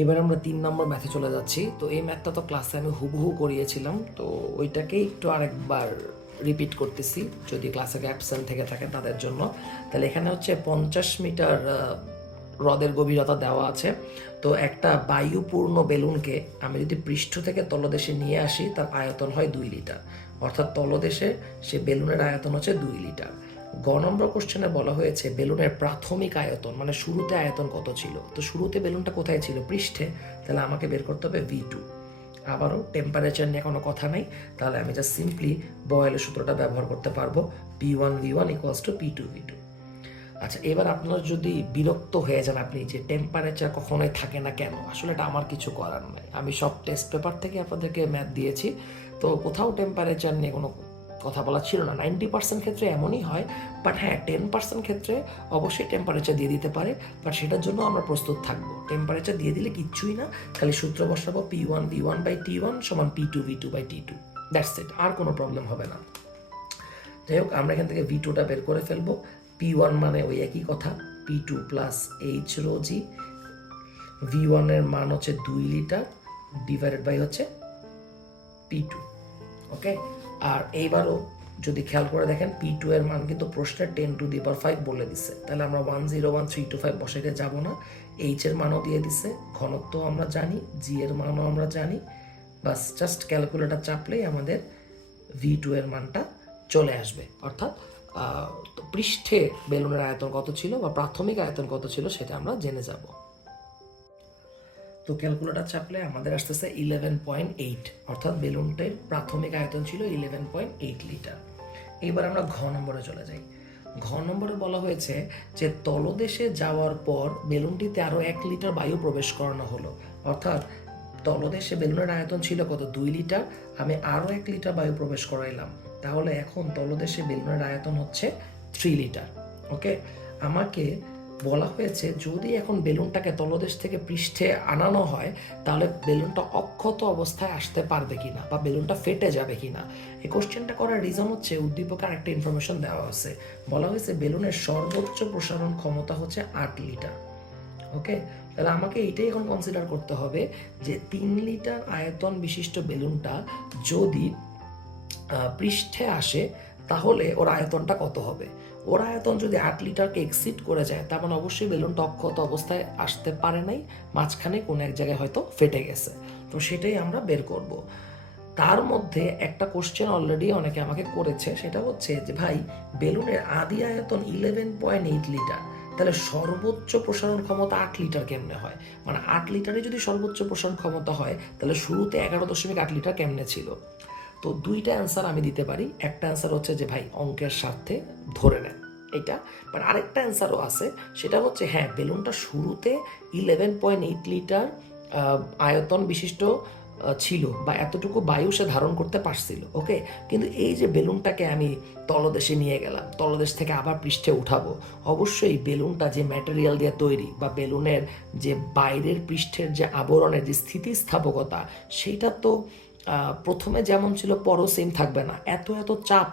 এবার আমরা 3 নম্বর ম্যাথে চলে যাচ্ছি। তো এই ম্যাথটা তো ক্লাসে আমি হুবহু করিয়েছিলাম, তো ওইটাকেই একটু আরেকবার রিপিট করতেছি যদি ক্লাসে অ্যাবসেন্ট থেকে থাকে তাদের জন্য। তাহলে এখানে হচ্ছে 50 মিটার হ্রদের গভীরতা দেওয়া আছে। তো একটা বায়ুপূর্ণ বেলুনকে আমি যদি পৃষ্ঠ থেকে তলদেশে নিয়ে আসি, তার আয়তন হয় 2 লিটার। অর্থাৎ তলদেশে সে বেলুনের আয়তন হচ্ছে 2 লিটার। গ নম্বর কোশ্চেনে বলা হয়েছে বেলুনের প্রাথমিক আয়তন, মানে শুরুতে আয়তন কত ছিল। তো শুরুতে বেলুনটা কোথায় ছিল? পৃষ্ঠে। তাহলে আমাকে বের করতে হবে V2। আবারও টেম্পারেচার নিয়ে কোনো কথা নেই, তাহলে আমি জাস্ট সিম্পলি বয়েলের সূত্রটা ব্যবহার করতে পারবো, P1V1 = P2V2। আচ্ছা, এবার আপনার যদি বিরক্ত হয়ে যান আপনি যে টেম্পারেচার কখনোই থাকে না কেন, আসলে এটা আমার কিছু করার নাই। আমি সব টেস্ট পেপার থেকে আপনাদেরকে ম্যাথ দিয়েছি, তো কোথাও টেম্পারেচার নিয়ে কোনো কথা বলা ছিল না। 90% ক্ষেত্রে এমনই হয়, বাট হ্যাঁ 10% ক্ষেত্রে অবশ্যই টেম্পারেচার দিয়ে দিতে পারে, বাট সেটার জন্য আমরা প্রস্তুত থাকবো। টেম্পারেচার দিয়ে দিলে কিচ্ছুই না, খালি সূত্র বসাবো P1V1/T1 = P2V2/T2, দ্যাটস ইট, আর কোনো প্রবলেম হবে না। যাই হোক, আমরা এখান থেকে V2টা বের করে ফেলবো। P1 মানে ওই একই কথা, P2 + H ρg। V1 এর মান হচ্ছে 2 লিটার ডিভাইডেড বাই হচ্ছে P2। ওকে, আর এইবারও যদি খেয়াল করে দেখেন P2 এর মান কিন্তু প্রশ্নে 10⁵ বলে দিচ্ছে, তাহলে আমরা 101.325 বসাইতে যাব না। H এর মানও দিয়ে দিচ্ছে, ঘনত্ব আমরা জানি, G এর মানও আমরা জানি। বাস জাস্ট ক্যালকুলেটর চাপলেই আমাদের V2 এর মানটা চলে আসবে। অর্থাৎ পৃষ্ঠে বেলুনের আয়তন কত ছিল বা প্রাথমিক আয়তন কত ছিল সেটা আমরা জেনে যাব। তো ক্যালকুলেটর চাপলে আমাদের আসতেছে 11.8, অর্থাৎ বেলুনটির প্রাথমিক আয়তন ছিল 11.8 লিটার। এবার আমরা ঘ নম্বরে চলে যাই। ঘ নম্বরে বলা হয়েছে যে তলদেশে যাওয়ার পর বেলুনটিতে আরও 1 লিটার বায়ু প্রবেশ করানো হলো। অর্থাৎ তলদেশে বেলুনের আয়তন ছিল কত? 2 লিটার, আমি আরও 1 লিটার বায়ু প্রবেশ করাইলাম, তাহলে এখন তলদেশে বেলুনের আয়তন হচ্ছে 3 লিটার। ওকে, আমাকে বলা হয়েছে যদি এখন বেলুনটাকে তলদেশ থেকে পৃষ্ঠে আনানো হয়, তাহলে বেলুনটা অক্ষত অবস্থায় আসতে পারবে কিনা বা বেলুনটা ফেটে যাবে কিনা। এই কোশ্চেনটা করার রিজন হচ্ছে উদ্দীপকে আরেকটা ইনফরমেশন দেওয়া আছে। বলা হয়েছে বেলুনের সর্বোচ্চ প্রসারণ ক্ষমতা হচ্ছে 8 লিটার। ওকে, তাহলে আমাকে এইটাই এখন কনসিডার করতে হবে যে 3 লিটার আয়তন বিশিষ্ট বেলুনটা যদি পৃষ্ঠে আসে, তাহলে ওর আয়তনটা কত হবে। ওর আয়তন যদি 8 লিটারকে এক্সিড করে যায়, তার মানে অবশ্যই বেলুনটা অক্ষত অবস্থায় আসতে পারে নাই, মাঝখানে কোনো এক জায়গায় হয়তো ফেটে গেছে। তো সেটাই আমরা বের করব। তার মধ্যে একটা কোশ্চেন অলরেডি অনেকে আমাকে করেছে, সেটা হচ্ছে যে ভাই বেলুনের আদি আয়তন 11.8 লিটার, তাহলে সর্বোচ্চ প্রসারণ ক্ষমতা 8 লিটার কেমনে হয়? মানে 8 লিটারে যদি সর্বোচ্চ প্রসারণ ক্ষমতা হয়, তাহলে শুরুতে 11.8 লিটার কেমনে ছিল? তো দুইটা অ্যান্সার আমি দিতে পারি। একটা অ্যান্সার হচ্ছে যে ভাই অঙ্কের স্বার্থে ধরে নেন এটা, বাট আরেকটা অ্যান্সারও আছে, সেটা হচ্ছে হ্যাঁ বেলুনটা শুরুতে 11.8 লিটার আয়তন বিশিষ্ট ছিল বা এতটুকু বায়ু সে ধারণ করতে পারছিল। ওকে, কিন্তু এই যে বেলুনটাকে আমি তলদেশে নিয়ে গেলাম, তলদেশ থেকে আবার পৃষ্ঠে উঠাবো, অবশ্যই বেলুনটা যে ম্যাটেরিয়াল দিয়ে তৈরি বা বেলুনের যে বাইরের পৃষ্ঠের যে আবরণের যে স্থিতিস্থাপকতা, সেইটা তো প্রথমে যেমন ছিল পরও সেম থাকবে না। এত এত চাপ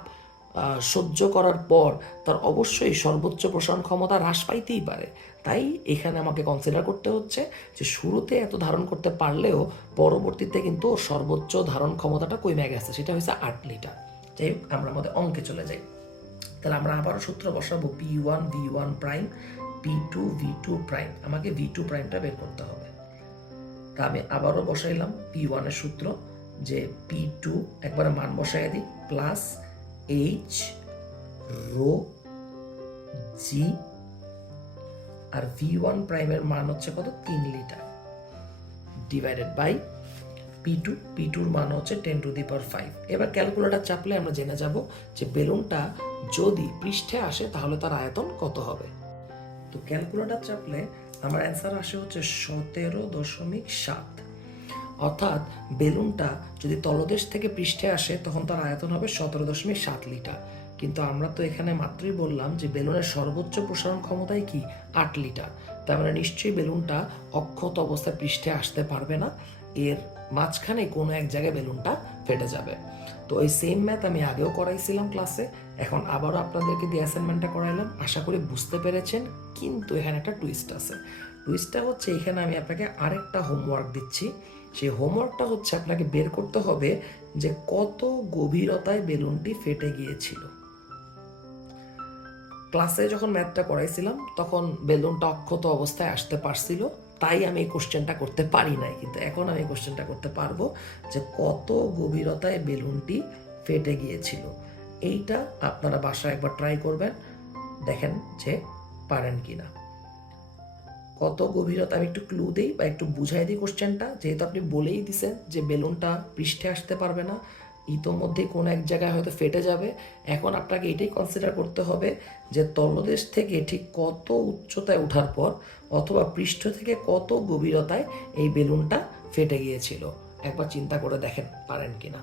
সহ্য করার পর তার অবশ্যই সর্বোচ্চ প্রসারণ ক্ষমতা হ্রাস পাইতেই পারে। তাই এখানে আমাকে কনসিডার করতে হচ্ছে যে শুরুতে এত ধারণ করতে পারলেও পরবর্তীতে কিন্তু সর্বোচ্চ ধারণ ক্ষমতাটা কমে গেছে, সেটা হচ্ছে 8 লিটার। যাই হোক, আমরা আমাদের অঙ্কে চলে যাই। তাহলে আমরা আবারও সূত্র বসাবো P1V1 প্রাইম P2V2 প্রাইম। আমাকে V2 প্রাইমটা বের করতে হবে। তা আমি আবারও বসাইলাম P1 এর সূত্র, যে P2 একবারে মান বসাই দিই প্লাস H ρg, আর V1 প্রাইমের মান হচ্ছে কত? 3 লিটার ডিভাইডেড বাই P2 মান হচ্ছে 10⁵। এবার ক্যালকুলেটর চাপলে আমরা জেনে যাব যে বেলুনটা যদি পৃষ্ঠে আসে তাহলে তার আয়তন কত হবে। তো ক্যালকুলেটর চাপলে আমার অ্যান্সার আসে হচ্ছে 17.7। অর্থাৎ বেলুনটা যদি তলদেশ থেকে পৃষ্ঠে আসে তখন তার আয়তন হবে 17.7 লিটার। কিন্তু আমরা তো এখানে মাত্রই বললাম যে বেলুনের সর্বোচ্চ প্রসারণ ক্ষমতাই কি? 8 লিটার। তার মানে নিশ্চয়ই বেলুনটা অক্ষত অবস্থায় পৃষ্ঠে আসতে পারবে না, এর মাঝখানে কোনো এক জায়গায় বেলুনটা ফেটে যাবে। তো এই সেম ম্যাথ আমি আগেও করাইছিলাম ক্লাসে, এখন আবারও আপনাদেরকে দিয়ে অ্যাসাইনমেন্টটা করাইলাম। আশা করি বুঝতে পেরেছেন, কিন্তু এখানে একটা টুইস্ট আছে। টুইস্টটা হচ্ছে এখানে আমি আপনাকে আরেকটা হোমওয়ার্ক দিচ্ছি। সেই হোমওয়ার্কটা হচ্ছে আপনাকে বের করতে হবে যে কত গভীরতায় বেলুনটি ফেটে গিয়েছিল। ক্লাসে যখন ম্যাথটা করাইছিলাম তখন বেলুনটা অক্ষত অবস্থায় আসতে পারছিল, তাই আমি এই কোশ্চেনটা করতে পারি নাই, কিন্তু এখন আমি এই কোশ্চেনটা করতে পারবো যে কত গভীরতায় বেলুনটি ফেটে গিয়েছিল। এইটা আপনারা বাসায় একবার ট্রাই করবেন, দেখেন যে পারেন কিনা। কত গভীরতা, আমি একটু ক্লু দিই বা একটু বুঝাই দিই কোশ্চেনটা, যেহেতু আপনি বলেই দিছেন যে বেলুনটা পৃষ্ঠে আসতে পারবে না, ইতোমধ্যে কোনো এক জায়গায় হয়তো ফেটে যাবে। এখন আপনাকে এটাই কনসিডার করতে হবে যে তলদেশ থেকে ঠিক কত উচ্চতায় ওঠার পর অথবা পৃষ্ঠ থেকে কত গভীরতায় এই বেলুনটা ফেটে গিয়েছিল। একবার চিন্তা করে দেখেন পারেন কিনা।